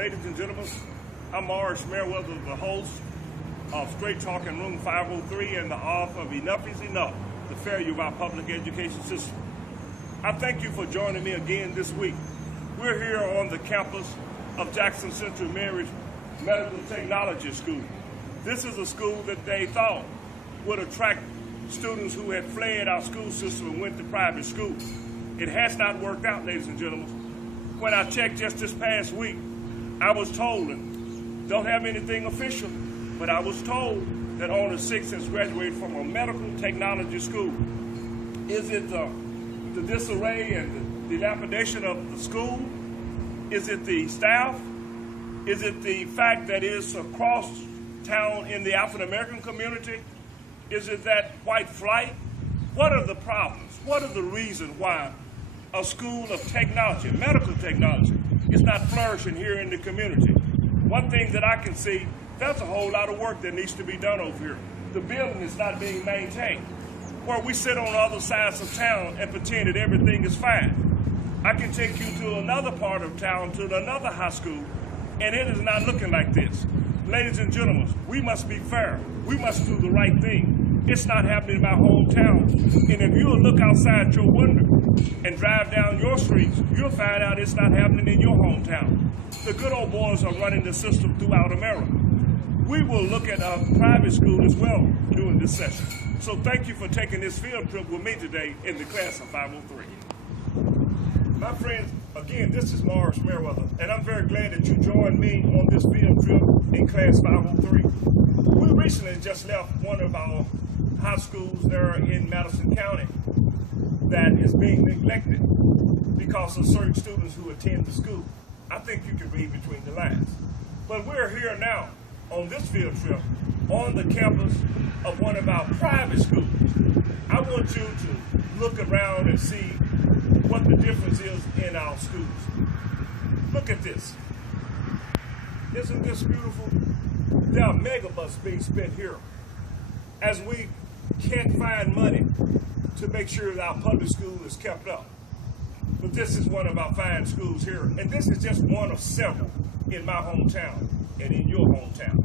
Ladies and gentlemen, I'm Morris Merriweather, the host of Straight Talking Room 503 and the author of Enough is Enough, the failure of our public education system. I thank you for joining me again this week. We're here on the campus of Jackson Central Mary's Medical Technology School. This is a school that they thought would attract students who had fled our school system and went to private school. It has not worked out, ladies and gentlemen. When I checked just this past week, I was told, and don't have anything official, but I was told that only 6 has graduated from a medical technology school. Is it the disarray and the dilapidation of the school? Is it the staff? Is it the fact that it's across town in the African American community? Is it that white flight? What are the problems? What are the reasons why a school of technology, medical technology, is not flourishing here in the community? One thing that I can see, there's a whole lot of work that needs to be done over here. The building is not being maintained. Where we sit on other sides of town and pretend that everything is fine. I can take you to another part of town, to another high school, and it is not looking like this. Ladies and gentlemen, we must be fair. We must do the right thing. It's not happening in my hometown. And if you'll look outside your window and drive down your streets, you'll find out it's not happening in your hometown. The good old boys are running the system throughout America. We will look at a private school as well during this session. So thank you for taking this field trip with me today in the class of 503. My friends, again, this is Morris Merriweather, and I'm very glad that you joined me on this field trip in class 503. We recently just left one of our high schools there in Madison County that is being neglected because of certain students who attend the school. I think you can read between the lines. But we're here now on this field trip on the campus of one of our private schools. I want you to look around and see what the difference is in our schools. Look at this. Isn't this beautiful? There are megabus being spent here as we can't find money to make sure that our public school is kept up. But this is one of our fine schools here, and this is just one of several in my hometown and in your hometown.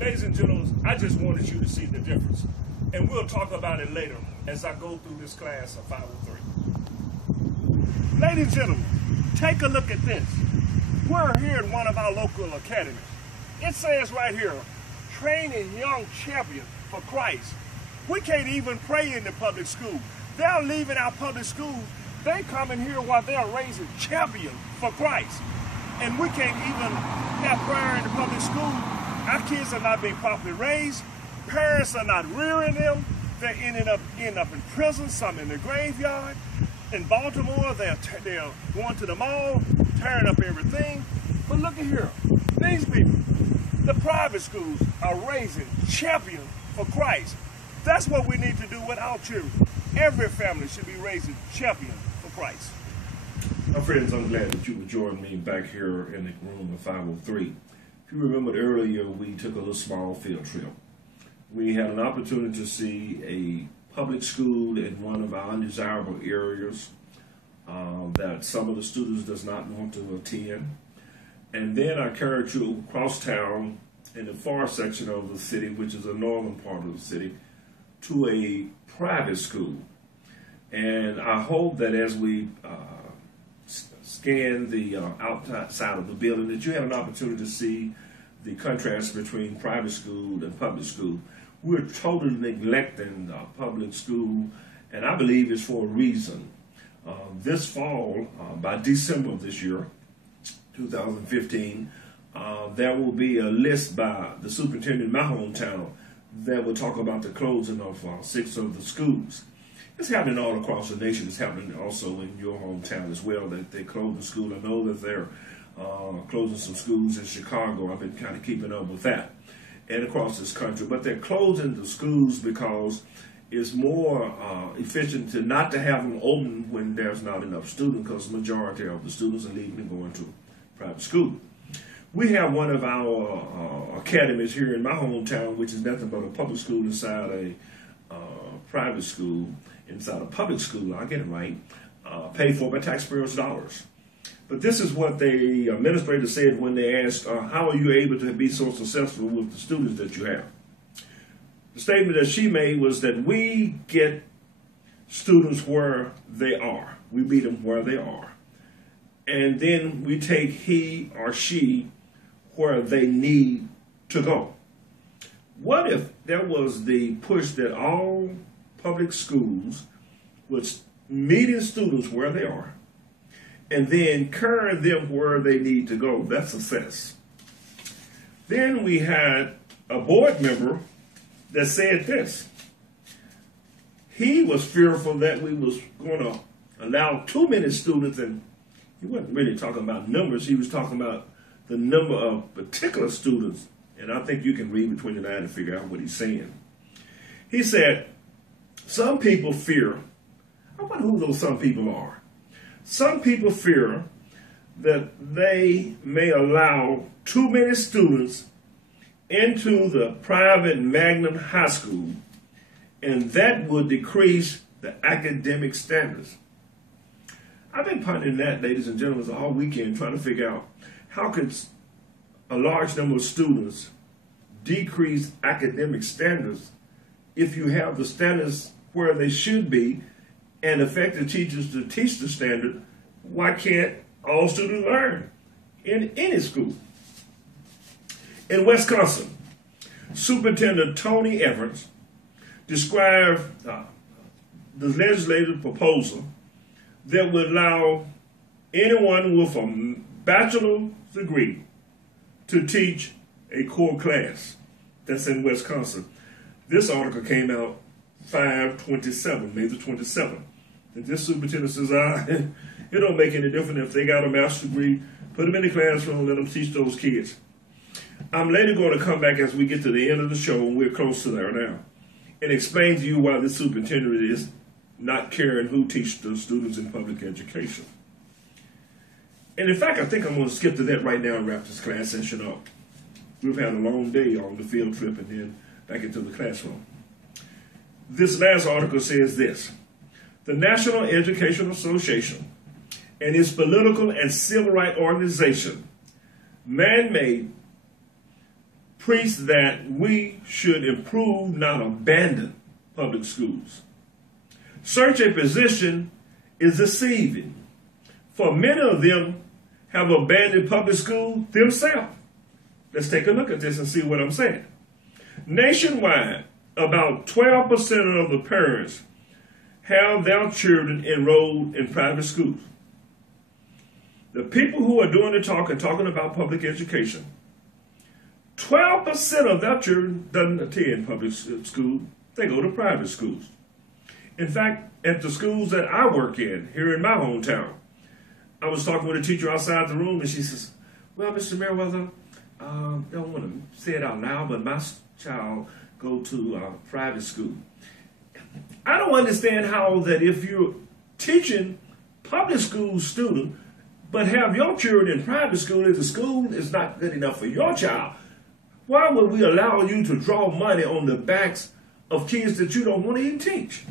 Ladies and gentlemen, I just wanted you to see the difference, and we'll talk about it later as I go through this class of 503. Ladies and gentlemen, take a look at this. We're here in one of our local academies. It says right here, training young champions for Christ. We can't even pray in the public school. They're leaving our public schools. They come in here while they're raising champions for Christ. And we can't even have prayer in the public school. Our kids are not being properly raised. Parents are not rearing them. They're ending up in prison, some in the graveyard. In Baltimore, they're going to the mall, tearing up everything. But look at here. These people, the private schools are raising champions for Christ. That's what we need to do with our children. Every family should be raising champions for Christ. My friends, I'm glad that you would join me back here in the room of 503. If you remembered earlier, we took a little small field trip. We had an opportunity to see a public school in one of our undesirable areas that some of the students does not want to attend. And then I carried you across town in the far section of the city, which is the northern part of the city, to a private school. And I hope that as we scan the outside of the building, that you had an opportunity to see the contrast between private school and public school. We're totally neglecting public school, and I believe it's for a reason. This fall, by December of this year, 2015, there will be a list by the superintendent in my hometown that will talk about the closing of 6 of the schools. It's happening all across the nation. It's happening also in your hometown as well, that they close the school. I know that they're closing some schools in Chicago. I've been kind of keeping up with that, and across this country. But they're closing the schools because it's more efficient to not to have them open when there's not enough students, because the majority of the students are leaving and going to private school. We have one of our academies here in my hometown, which is nothing but a public school inside a private school, inside a public school, I'll get it right, paid for by taxpayers' dollars. But this is what the administrator said when they asked, how are you able to be so successful with the students that you have? The statement that she made was that we get students where they are. We meet them where they are. And then we take he or she where they need to go. What if there was the push that all public schools was meeting students where they are and then carrying them where they need to go? That's success. Then we had a board member that said this. He was fearful that we was going to allow too many students, and he wasn't really talking about numbers. He was talking about the number of particular students, and I think you can read between the lines and figure out what he's saying. He said, some people fear, I wonder who those some people are. Some people fear that they may allow too many students into the private magnet high school, and that would decrease the academic standards. I've been pondering that, ladies and gentlemen, all weekend, trying to figure out how could a large number of students decrease academic standards if you have the standards where they should be and effective teachers to teach the standard. Why can't all students learn in any school? In Wisconsin, Superintendent Tony Evans described the legislative proposal that would allow anyone with a bachelor's degree to teach a core class. That's in Wisconsin. This article came out 5/27, May the 27th. And this superintendent says, it don't make any difference if they got a master's degree. Put them in the classroom and let them teach those kids. I'm later going to come back as we get to the end of the show, and we're close to there now, and explain to you why this superintendent is not caring who teaches the students in public education. And in fact, I think I'm going to skip to that right now and wrap this class session up. We've had a long day on the field trip and then back into the classroom. This last article says this: the National Educational Association and its political and civil rights organization man-made preach that we should improve, not abandon, public schools. Such a position is deceiving, for many of them have abandoned public school themselves. Let's take a look at this and see what I'm saying. Nationwide, about 12% of the parents have their children enrolled in private schools. The people who are doing the talking about public education, 12% of their children doesn't attend public school. They go to private schools. In fact, at the schools that I work in, here in my hometown, I was talking with a teacher outside the room, and she says, well, Mr. Merriweather, don't want to say it out loud, but my child go to private school. I don't understand how that if you're teaching public school students, but have your children in private school, if the school is not good enough for your child, why would we allow you to draw money on the backs of kids that you don't want to even teach?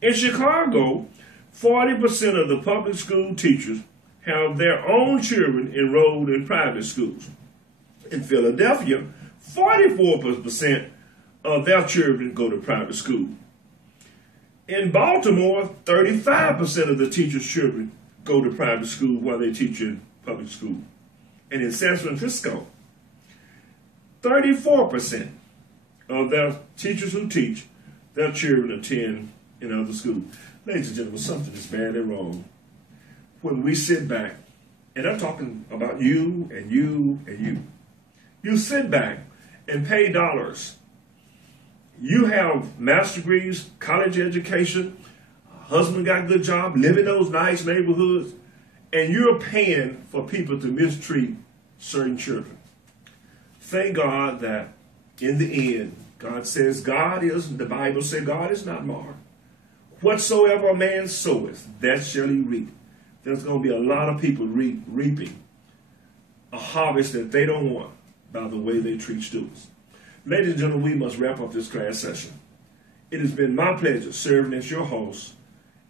In Chicago, 40% of the public school teachers have their own children enrolled in private schools. In Philadelphia, 44% of their children go to private school. In Baltimore, 35% of the teachers' children go to private school while they teach in public school. And in San Francisco, 34% of their teachers who teach, their children attend in other schools. Ladies and gentlemen, something is badly wrong when we sit back, and I'm talking about you and you and you. You sit back and pay dollars. You have master's degrees, college education, husband got a good job, live in those nice neighborhoods, and you're paying for people to mistreat certain children. Thank God that in the end, God says the Bible says God is not mocked. Whatsoever a man soweth, that shall he reap. There's going to be a lot of people reaping a harvest that they don't want by the way they treat students. Ladies and gentlemen, we must wrap up this class session. It has been my pleasure serving as your host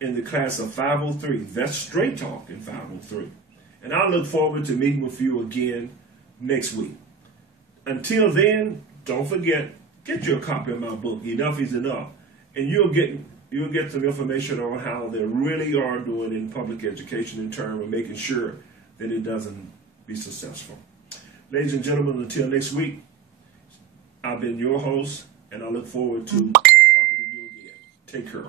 in the class of 503. That's Straight Talk in 503. And I look forward to meeting with you again next week. Until then, don't forget, get your copy of my book, Enough is Enough, and you'll get some information on how they really are doing in public education in terms of making sure that it doesn't be successful. Ladies and gentlemen, until next week, I've been your host, and I look forward to talking to you again. Take care.